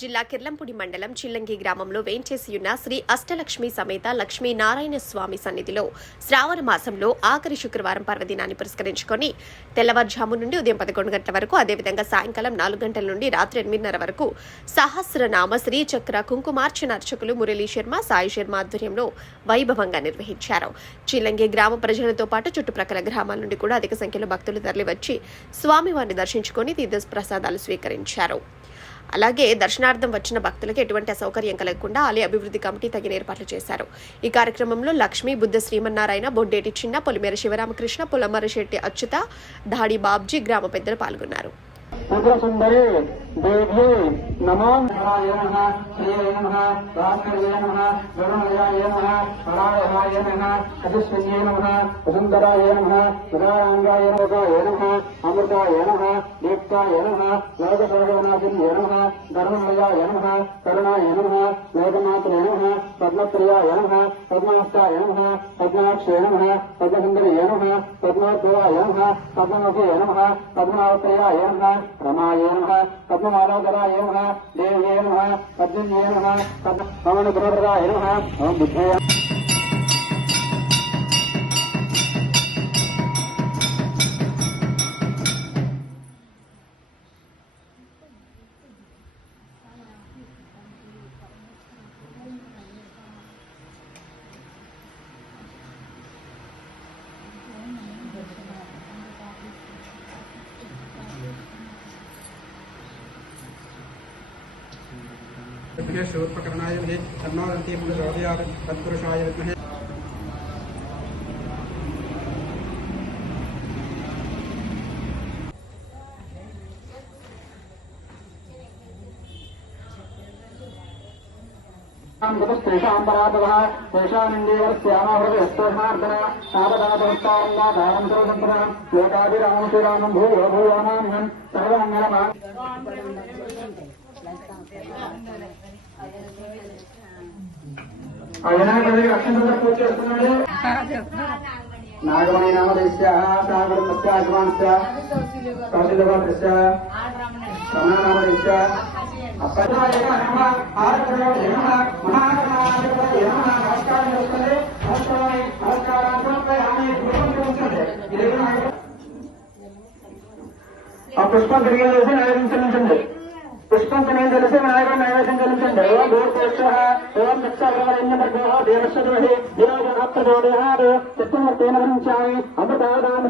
జిల్లా కిర్లంపూడి మండలం చిల్లంగి గ్రామంలో వేంచేసియున్న శ్రీ అష్టలక్ష్మి సమేత లక్ష్మీ నారాయణ స్వామి సన్నిధిలో శ్రావణ మాసంలో ఆఖరి శుక్రవారం పర్వదినాన్ని పురస్కరించుకొని తెల్లవారుజాము నుండి ఉదయం పదకొండు గంటల వరకు అదేవిధంగా సాయంకాలం నాలుగు గంటల నుండి రాత్రి ఎనిమిదిన్నర వరకు సహస్రనామ శ్రీచక్ర కుంకుమార్చన అర్చకులు మురళీ శర్మ సాయి శర్మ ఆధ్వర్యంలో వైభవంగా నిర్వహించారు. చిల్లంగి గ్రామ ప్రజలతో పాటు చుట్టుప్రక్కల గ్రామాల నుండి కూడా అధిక సంఖ్యలో భక్తులు తరలివచ్చి స్వామివారిని దర్శించుకొని తీర్థ ప్రసాదాలు స్వీకరించారు. అలాగే దర్శనార్థం వచ్చిన భక్తులకు ఎటువంటి అసౌకర్యం కలగకుండా ఆలయ అభివృద్ధి కమిటీ తగిన ఏర్పాట్లు చేశారు. ఈ కార్యక్రమంలో లక్ష్మీ బుద్ధ శ్రీమన్నారాయణ బొడ్డేటి చిన్న పొలిమేర శివరామకృష్ణ పులమర శెట్టి అచ్యుత దాడి బాబ్జీ గ్రామ పెద్దలు పాల్గొన్నారు. దేవ్యే నమో. నారాయ నమః శ్రీయ నమః భాస్కర్య నమః గరుణయాయ నమః పరాయహాయ నమ అతిశ్వన్యే నమ వసుందరాయ నమ ఉదారాంగాయ నమః నమ అమృతాయ నమ దీప్తాయ నమ లోకసర్వనాశిన్యే నమ ధర్మమయాయ నమ కరుణాయ నమ లోకమాత్రే నమ పద్మప్రియాయ నమ పద్మాస్తాయ నమ పద్మాక్షే నమ పద్మసుందరియ నమ పద్మోద్భవాయ నమ పద్మముఖే నమ పద్మావతయాయ నమ రమాయ నమ పద్మమాలాధరాయ నమః దేవ్యే నమః పద్మన్యే నమః పద్మ పవనప్రదాయ నమః ఓం शूर्पकर्णाय विद्महे तन्नोदन्ति पुरुषोदयात् तत्पुरुषाय विद्महे तेषाम् परातवः तेषामिन्देवस्यामाहृदयस्तोषार्दन तावदादवस्तारम् सर्वसम्प्रदाम् लोकाभिरामम् श्रीरामम् भूयो भूयानाम् सर्वमङ्गलमा ఆ వినాయకుడికి నమస్కారం చేస్తుంది నమస్కారాన్ని నమస్కారాన్ని ఆమె పుష్పం చూపించండి ఇది వినాయకుడు. ఆ పుష్పం తిరిగి ఓం దక్షాగ్రహ దేవస్వ దేవజనప్రచోదయాలు చిత్తమూర్తేన వరించామి అమృతాదాన